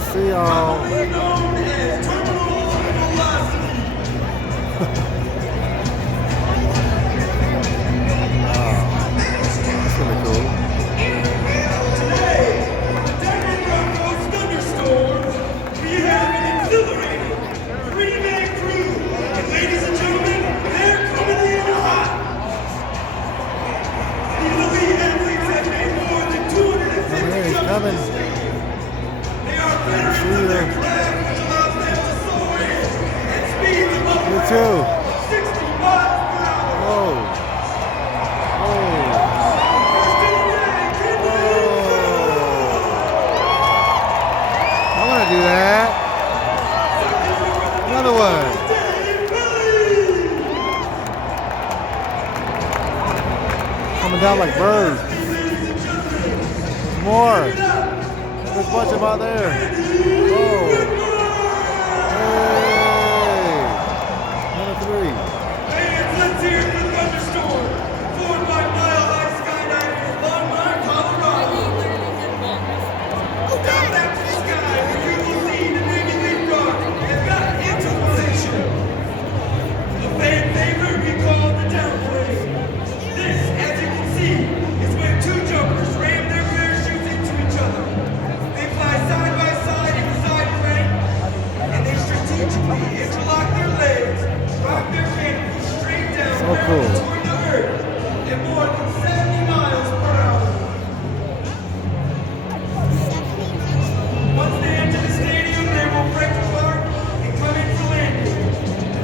I'll see y'all. That's really cool. Today, on the Denver Broncos Thunderstorm, we have an exhilarating three-man crew. And ladies and gentlemen, they're coming in hot. These elite athletes have made more than 250 jumps in the stadium. They are veterans of their craft, which allows them to soar in at speeds above 60 miles per hour. Whoa. I want to do that. Another one. Coming down like birds. More. There's a bunch of them out there. Whoa. Hey. 1 of 3. Fans, let's hear it for Thunderstorm, formed by Mile High Skydiving in Longmont, Colorado. Down back to the sky, where you will see the Navy leapfrog has got into position. A fan favorite we call the downplane. This, as you can see, is when two jumpers ram their parachutes into each other. They fly side by side in the side frame, and they strategically interlock their legs, rock their canopies straight down So cool. toward the earth at more than 70 miles per hour. Once they enter the stadium, they will break apart and come in for landing.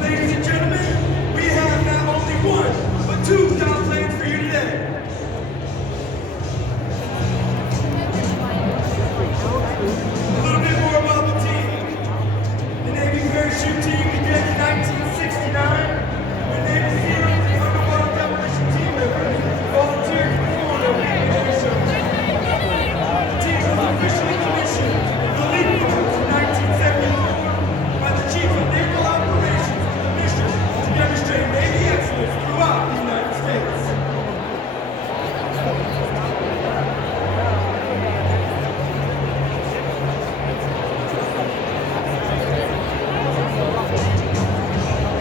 Ladies and gentlemen, we have not only one, but two downplanes for you today. A little bit more about the team. The Navy parachute team began in 1969 when Navy SEALs and underwater demolition team members volunteered to perform their weekly shows. The team was officially commissioned the leapfrogs in 1974 by the Chief of Naval Operations with a mission to demonstrate Navy excellence throughout the United States.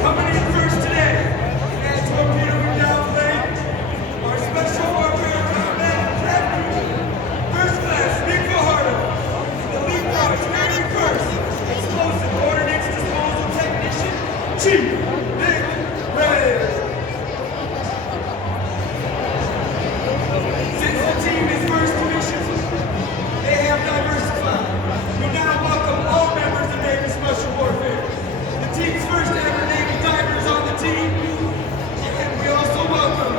Coming in first today, in that torpedo downplane, our special warfare combat captain, First Class Nick Fajardo, the leapfrog's very first explosive ordnance disposal technician, Chief Nick Ray. Since the team is first commissioned, they have diversified. We now welcome all members of Navy Special Warfare. The team's first ever Navy divers on the team, and we also welcome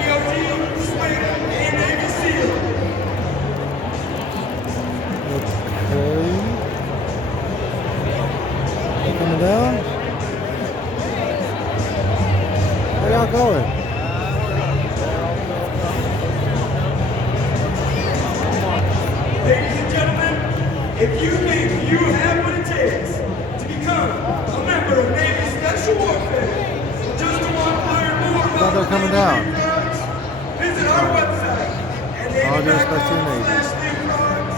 EOD, SWIG, and Navy SEAL. Okay. Coming down. Where y'all going? Ladies and gentlemen, if you think you have what it takes to become a member of Navy Special Warfare, just to want to learn more Thought about they were coming down. leapfrogs, visit our website at All due respect to your Navy. navy.com/leapfrogs.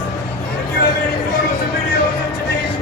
If you have any photos and videos